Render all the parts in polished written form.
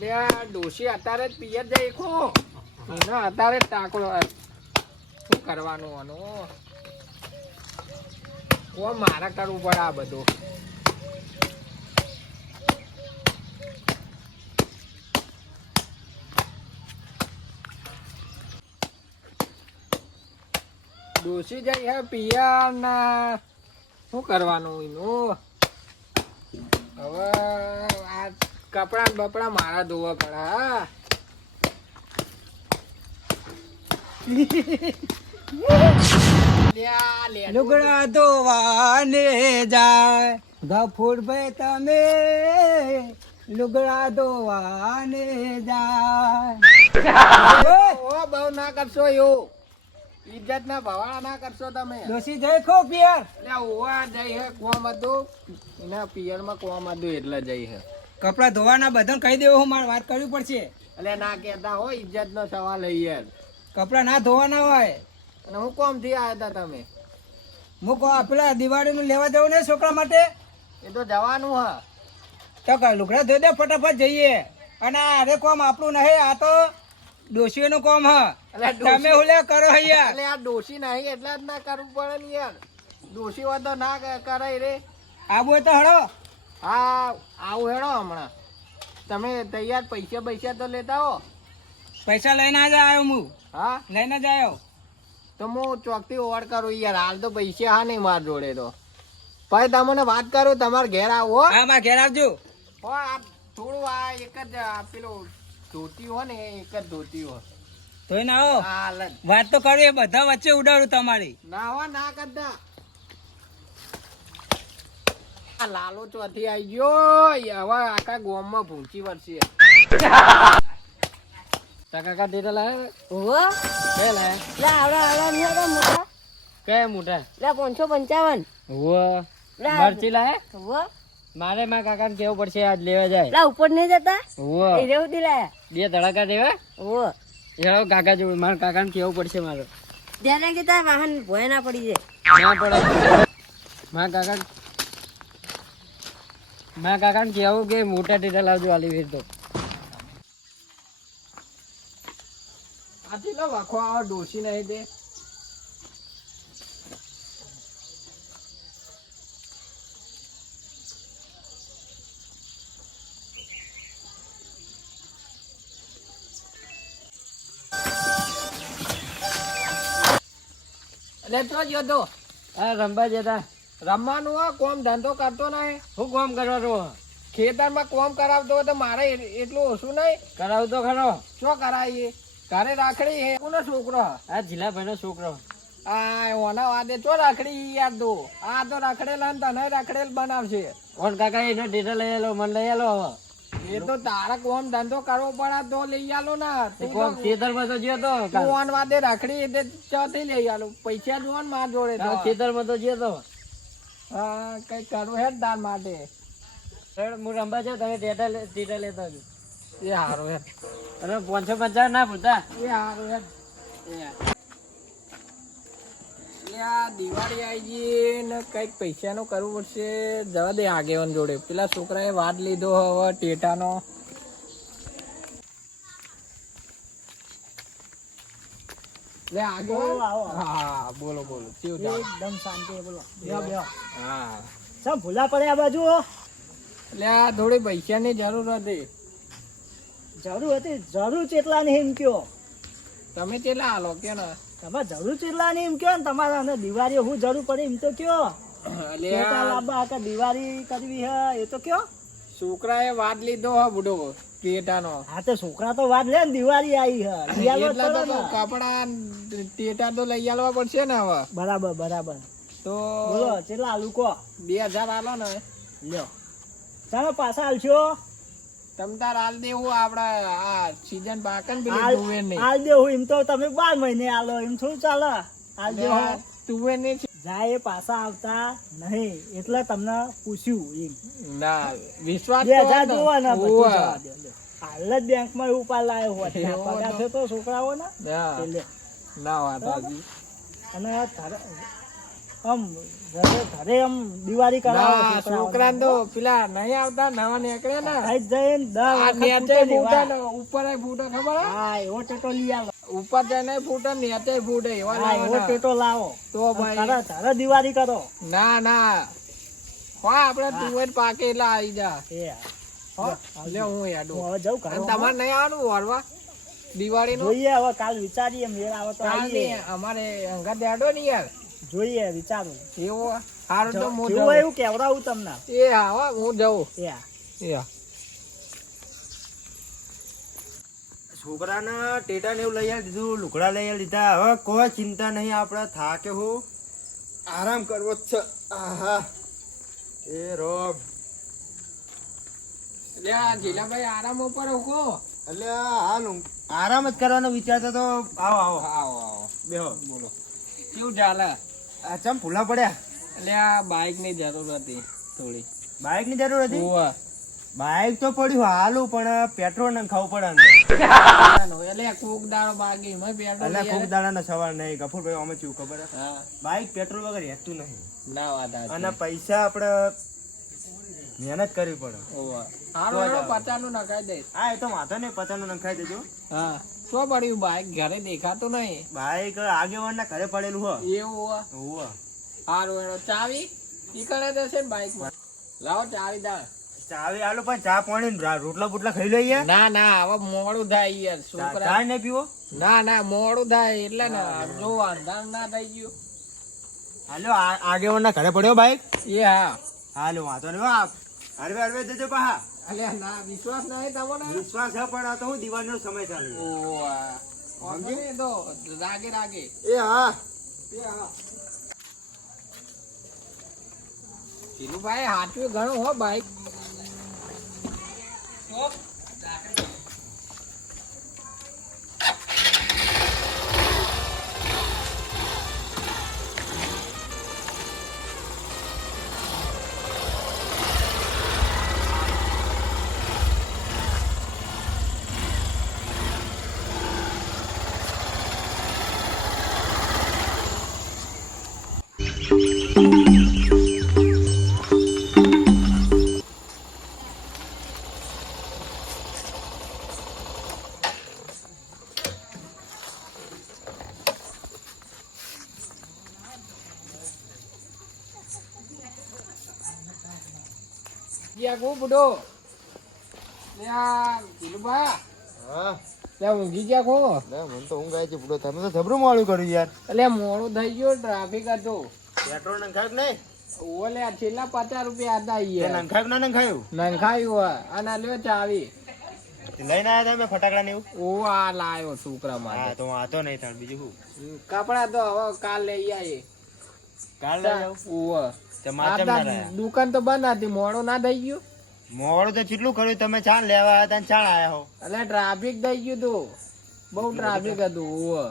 ડોશી અત્યારે જ પિયર જાય ખો એનો અત્યારે જ ટાંકડો શું કરવાનું આનું કોણ મારે કરવું પડે આ બધું ડોશી જાય હે પિયર ના શું કરવાનું એનું હવે આ કપડા બપડા મારા ધોવા પડે હા લુગડા ધોવાને જાય ગફુર ભાઈ તમે લુગડા ધોવાને જાય ઓ બહુ ના કરશો એવું ઇજ્જત ના ભવાળા ના કરશો તમે ડોશી જઈ ખો પિયર ઓવા જઈ હે કોમ હતું એના પિયર માં કોમ હતું એટલે જઈ હે કપડા ધોવાના બધાને કહી દેવું મારે વાત કરવી પડશે એટલે ના કેતા હોય ઇજ્જત નો સવાલ હે યાર કપડા ના ધોવાના હોય અને હું કોમ થી આવ્યા હતા તમે હું પેલા દિવાળી નું લેવા જવું ને છોકરા માટે એ તો જવાનું હ તો લુગડા ધોઈ દે ફટાફટ જઈએ અને અરે કોમ આપણું નહીં આ તો ડોશીઓ નું કોમ હ તમે હું લે કરો યાર એટલે આ ડોશી નહીં એટલે જ ના કરવું પડે ને યાર ડોશી હોય તો ના કરાય રે આવું હોય તો હળો હા આવું હેડો હમણાં તમે તૈયાર પૈસા તો લેતા હો પૈસા લઈને જ આવ્યો હું હા લઈને જ આવ્યો તો હું ચોકથી ઓવર કરું યાર હાલ તો પૈસા હા નહીં માર જોડે તો ભાઈ તમને વાત કરું તમારે ઘેર આવો હા મારા ઘેર આવજો હો આ થોડું આ એક જ પેલું ધોતી હોય ને એક જ ધોતી હોય તોય ના આવો હાલ જ વાત તો કરું એ બધા વચ્ચે ઉડાડું તમારી ના હો ના કરતા આ લાલો ચોથી આવી ગયો હવે આખા ગોમમાં ભૂંચી વળશે કાકા દેતા લાય ઓહો કે લાય લે આવડા નહીં આવડા મોટા કે મોટા લે 555 ઓવો લે મરચી લાય ઓહો મારે માં કાકાને કેવું પડશે આજ લેવા જાય લે ઉપર નહીં જતા ઓવો એ રેવ દી લે બે ધડાકા દેવા ઓહો હેલો કાકા જોડે મારા કાકાને કેવું પડશે મારે ધ્યાન રાખી તા વાહન ભોય ના પડી જાય ના પડે મારા કાકાને કેવું કે મોટા ટેટા લાવજો આલી ફેર તો આથી લો વાખો આવો ડોસી નહીં દે એટલે તો જ હતો હા રમવા જતા રમવાનું હોય કોમ ધંધો કરતો નહીં શું કોમ કરવાનું ખેતરમાં કોમ કરાવતો હોય તો મારે એટલું ઓછું નહીં કરાવતો ખરો શું કરાવીએ ઘરે રાખડી હે કોનો છોકરો આ જીલાભાઈ નો છોકરો આ ઓના વાદે ચો રાખડી યાર દો આ તો રાખડેલા ને તને રાખડેલ બનાવશે ઓન કાકા એનો ડેટા લઈ આલો મને લઈ આલો એ તો તારા કોમ ધંધો કરવો પડે તો લઈ આલો ના કોમ ખેતરમાં તો જ્યો તો ઓન વાદે રાખડી એટલે ચોથી લઈ આલો પૈસા જોન માર જોડે તો ખેતરમાં તો જ્યો તો હા કઈ કરવું હે દાન માટે હું રંબા જાઉં તમે ડેટા લેતા આવજો એ હારું હે અને 550 ના ભૂલતા એ હારું હે આ દિવાળી આવી ગઈ ને કઈક પૈસા નું કરવું પડશે જવા દે આગેવાન જોડે પેલા છોકરાએ વાદ લીધો હવે ટેટાનો લે આગેવાન હા બોલો એકદમ શાંતિ બોલો હા સમ ભૂલા પડે આ બાજુ એટલે આ થોડી પૈસાની જરૂર હતી જરૂર ચેટલા ની એમ કયો તમે કેટલા હાલો કે ને તમારે જરૂર ચેટલા ની એમ કયો ને તમારે દિવાળી હું જરૂર પડે એમ તો કયો લાંબા દિવાળી કરવી હે એ તો કયો છોકરાએ વાદ લીધો હે બુડો ટેટાનો હા તો છોકરા તો વાત લે ને દિવાળી આવી હે કપડા ટેટા તો લઈ આલવા પડશે ને હવે બરાબર તો બોલો ચેટલા આલુ કો 2000 આલો ને લ્યો ચાલો પાછા આલશો તમ તાર હાલ દેવું આપડા આ સીઝન પાકે ને પેલી તુવેર ની હાલ દેવું એમ તો તમે 12 મહિને આલો એમ થોડું ચાલે હાલ દેવું તુવેર ની જાય પાછા આવતા નહીં એટલે તમને પૂછ્યું એમ ના વિશ્વાસ 2000 જોવાના હાલ જ બેંક માં ઉપાડ લાવ્યો હોય પગાર છે તો છોકરાઓ ને ના વાત અને આમ ઘરે આમ દિવાળી કરાવો ના, છોકરાને તો પેલા નહીં આવતા નવા નીકળ્યા ને આઈ જઈને આ નેચે ફૂટે ને ઉપર ફૂટે ખબર હે? હા એવો ટેટો લઈ આવો ઉપર જઈને ફૂટે નેચે ફૂટે એવા હા એવો લાવવાના. ટેટો લાવો તો ભાઈ તારા દિવાળી કરો ના ના હા આપણે તુવેર પાકે એટલે આવી જા એ હો લે હું યાડું હું હવે જાઉં અને ઘરે તમારે નહીં આવવાનું વરવા દિવાળી નું જોઈએ હવે કાલ વિચારીએ મેળ આવે તો આવીએ અમારે અંગા દેડો ને યાર જોઈએ વિચારું એવો હારું તો હું જેવું જાઉં. એવું કેવડાવું તમને એ હા હો, હું જાઉં એ હા. એ હા. છોકરાને ટેટા ને એવું લઈ આવી દીધું, લુગડા લઈ આવી દીધા. હવે કોઈ ચિંતા નહીં, આપણે થાકે હું આરામ કરવો જ છે. આહા એ રોમ લે આ જીલાભાઈ આરામ ઉપર ઉભો. એટલે હાલ આરામ જ કરવાનો વિચારતો તો. આવો આવો આવો આવો બેહો. બોલો કેવું ચાલે? આ ચમ ભૂલા પડ્યા? એટલે આ બાઇક ની જરૂર હતી થોડી. બાઇક ની જરૂર હતી? ઓવા. બાઇક તો પડ્યું હાલું, પણ પેટ્રોલ ને ખાવું પડે અંદર. એટલે કોક દાડો બાકી મેં પેટ્રોલ એટલે ખૂબ દાડાનો સવાલ નહીં ગફુરભાઈ, અમે શું ખબર હે? હા બાઇક પેટ્રોલ વગર હેતું નહીં, ના વાત આ અને પૈસા આપણે મહેનત કરવી પડે. ઓવા હારું હેડો 50 નું નખાઈ દઈશ. હા એ તો વાંધો નહીં, 50 નું નખાઈ દેજો. હા શું પડ્યું બાઇક ઘરે દેખાતું નહીં બાઇક આગેવાન ના ઘરે પડેલું હો. એવું હોવા. હોવે. હારું હેડો ચાવી ઈ કણે દેશે ને બાઇક માં લાવો ચાવી દા. ચાવી આલો, પણ ચા પાણી ને રોટલા બોટલા ખાઈ લઈએ. ના ના હવે મોડું થાય યાર છોકરા. ચા નહીં પીવો? ના ના મોડું થાય એટલે ને જો અંધાર ના થઈ ગયું. હાલો આગેવાન ના ઘરે પડ્યો બાઇક. એ હા હાલો વાંધો નહીં હો. હળવે હળવે દેજો પાહા. અલ્યા ના વિશ્વાસ નહીં તમને? વિશ્વાસ છે, પણ આ તો હું દિવાળીનો સમય ચાલે. ઓવા વાંધો નહીં તો રાગે રાગે. એ હા. એ હા ચીલુભાઈ હાચું ઘણું હો બાઈક. ગયા કો બુડો લે આ ચીલુભા હા. લે ઊંઘી ગયા કો. ના, મને તો ઊંઘ આવી છે પૂરો. તમે તો જબરું મોડું કર્યું યાર. એટલે મોડું થઈ ગયું ટ્રાફિક હતું. પેટ્રોલ નંખાયું નહીં? ઓલે છેલ્લા 50 રૂપિયા હતા એ નંખાયું ના નંખાયું? નંખાયું અને લ્યો ચાવી. લઈને આવ્યા તમે ફટાકડા ને એવું? ઓ આ લાયો છોકરા હા માટે તો વાંધો નહીં તાર, બીજું શું? કપડા તો હવે કાલ લઈ આવીએ. કાલ લઈ આવો. ઓવે. તે માચમ ના રહ્યા. દુકાન તો બંધ હતી મોડું ના થઈ ગયું મોડું તો કેટલું કર્યું, તમે ચાણ લેવા આવ્યા હતા ને ચાણ આયા હો. એટલે ટ્રાફિક થઈ ગયું તું બહુ ટ્રાફિક હતું. ઓવે.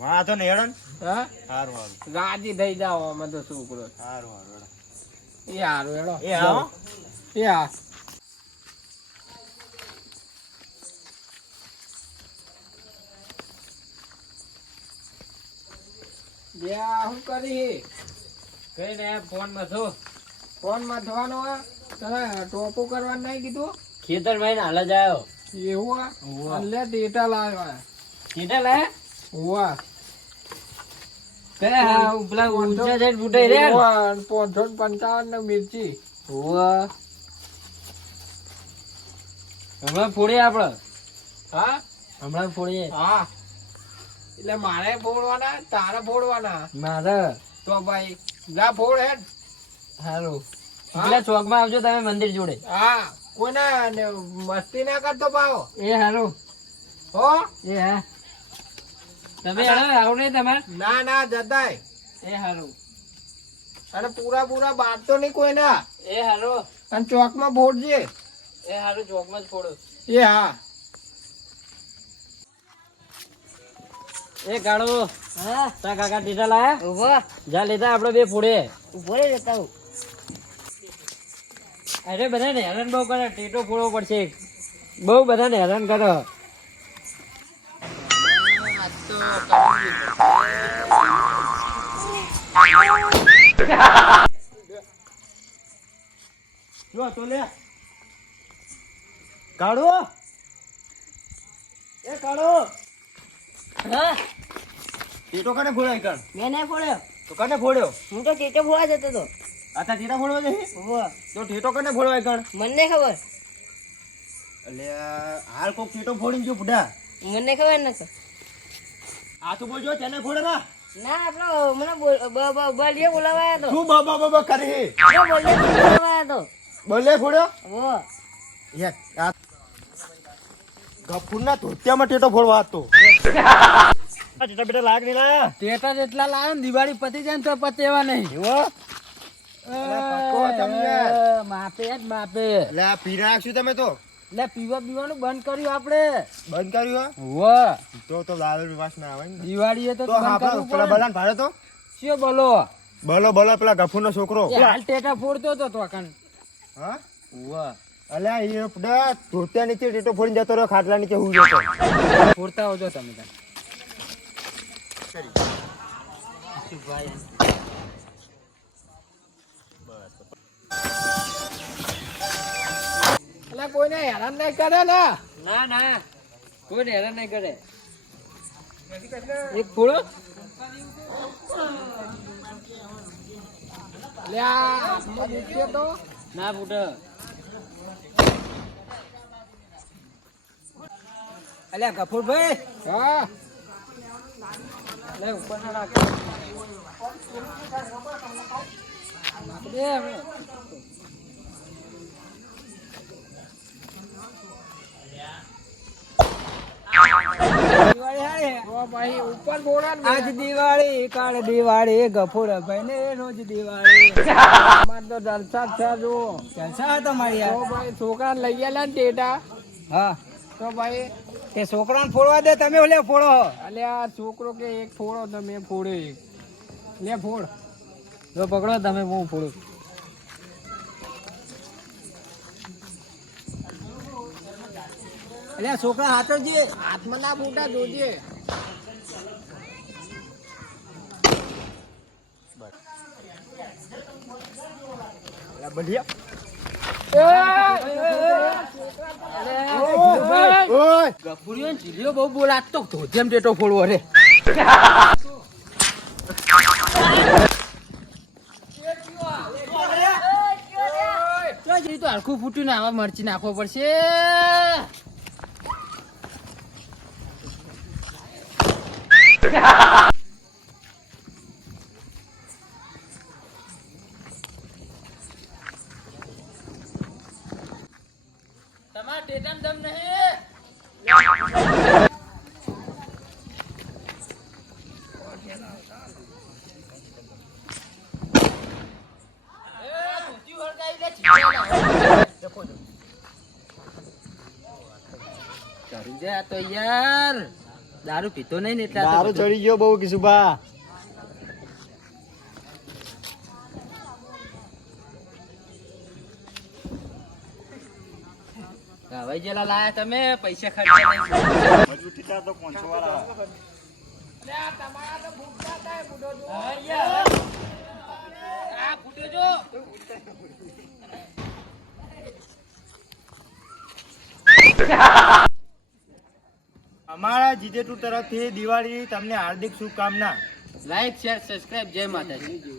વાંધો નહીં હેડો ને. હા સારું સારું રાજી થઈ જાવ અમે તો છોકરો. સારું સારું હેડો. એ હારું હેડો. એ હા હો. એ હા શું કરી કઈ ને ફોન માં છો ફોન માં થવાનો તને ટોપો કરવાનું નહીં કીધું ખેતર માં હાલ જ આવ્યો એવું એટલે ડેટા લાવ્યા ખેતર લાય હોવા કયા હા પેલા ઊંચા જઈને ફૂટાઈ રહ્યા 555 ને મિર્ચી હોવા હમણાં ફોડીએ આપડે હા હમણાં ફોડીએ હા એટલે મારે ફોડવાના તારે ફોડવાના મારે તો ભાઈ જા ફોડ હેડ સારું પેલા ચોક માં આવજો તમે મંદિર જોડે હા કોઈના મસ્તી ના કરતો પાવો એ સારું હો એ હા તમે આવો નહીં તમારે ના ના જતાય એ સારું અને પૂરા પૂરા બાંધતો નહીં કોઈના એ સારું અને ચોકમાં ફોડજે એ સારું ચોક માં જ ફોડો એ હા એ કાળો હા તા કાકા ટીટા લાયા ઉભો જા લેતા આપડે બે ફોડે ઉભો રે જતા હું અરે બધાને હેરાન બહુ કરે ટેટો ફોડવો પડશે બહુ બધાને હેરાન કરો આજ તો જો તો લે કાળો એ કાળો હા ટેટો કને ફોડાય કણ મેં નહીં ફોડ્યો. તો કને ફોડ્યો હું તો ટેટો ફોડવા જતો હતો. આતા ટેટા ફોડવા જઈ ઓહો. તો ટેટો કને ફોડવાય કણ મને નહીં ખબર. એટલે હાલ કોક ટેટો ફોડીને જો બુઢા મને નહીં ખબર નથી. આ તો બોલજો તેને ફોડે ના ના આપણો મને બળીએ બોલાવાયો હતો. તું બાબા બાબા કરી બળીએ બોલાવાયો હતો. બોલે ફોડ્યો ઓહો. યાર આ ગફુરના ધોતિયામાં ટેટો ફોડવા હતો આ ટેટા બેટા લાગ નહીં લાયા ટેટા જેટલા લાવ્યો ને દિવાળી પતી જાય ને તો પતે એવા નહીં. એવો પક્કો તમે માપે જ માપે. એટલે આ પી નાખશું તમે તો એટલે પીવા પીવાનું બંધ કર્યું આપણે. બંધ કર્યું વાહ તો લાવેલ વાસ ના આવે ને દિવાળીએ તો તો બંધ હા કરવું પેલા પડે. બલાન ભાડે તો શું બોલો બોલો બોલો પેલા ગફુરનો છોકરો એ હાલ ટેટા ફોડતો હતો તો કણ. હા વાહ અલ્યા એ પડા ધોતિયા નીચે ટેટો ફોડીને જતો રહ્યો ખાટલા નીચે હું જતો ફોડતા આવજો તમે તાર. એટલે કોઈને હેરાન નહીં કરે ને. ના ના કોઈ ને હેરાન નહીં કરે. એક ફોડો. એટલે આ હાથમાં દુખે તો ના ફૂટે. અલ્યા ગફુરભાઈ હા લે ઉપર ના રાખ. દે હવે. દિવાળી હારી. તો ભાઈ ઉપર બોલા ને આજ દિવાળી કાળ દિવાળી ગફુરભાઈ ને રોજ દિવાળી. અમાર તો જલસા જ છે જો. જલસા તમારી તો યાર. ભાઈ છોકરાને લઈ ગયેલા ને ટેટા હા તો ભાઈ તે છોકરાને ફોડવા દે તમે ઓલે ફોડો. અલે આ છોકરો કે એક ફોડો તો મેં ફોડ્યો એક. લે ફોડ. જો પકડો તમે હું ફોડું. અલ્યા છોકરા હાથો જે હાથમાં ના ફૂટા જોજે. ઓય ગફુરીઓ ચીલીઓ બહુ બોલાત તો ધોધેમ ટેટો ફોડવો રે. તો જઈ તો હરખું ફૂટ્યું ને આવા મરચી નાખવો પડશે. તમારા ટેટામ દમ નહીં. કરી દે આ તો યાર દારૂ પીતો નહીં ને એટલે આ તો દારૂ બધું- ચડી ગયો બહુ કિશુભા હવે જેલા લાયા તમે પૈસા ખર્ચા નહીં. લે આ તમારા તો ફૂટતા થાય બુડો જો. આ ફૂટ્યો જો. અમારા જીજેટુ તરફથી દિવાળી તમને હાર્દિક શુભકામના. લાઈક શેર સબસ્ક્રાઇબ જય માતાજી.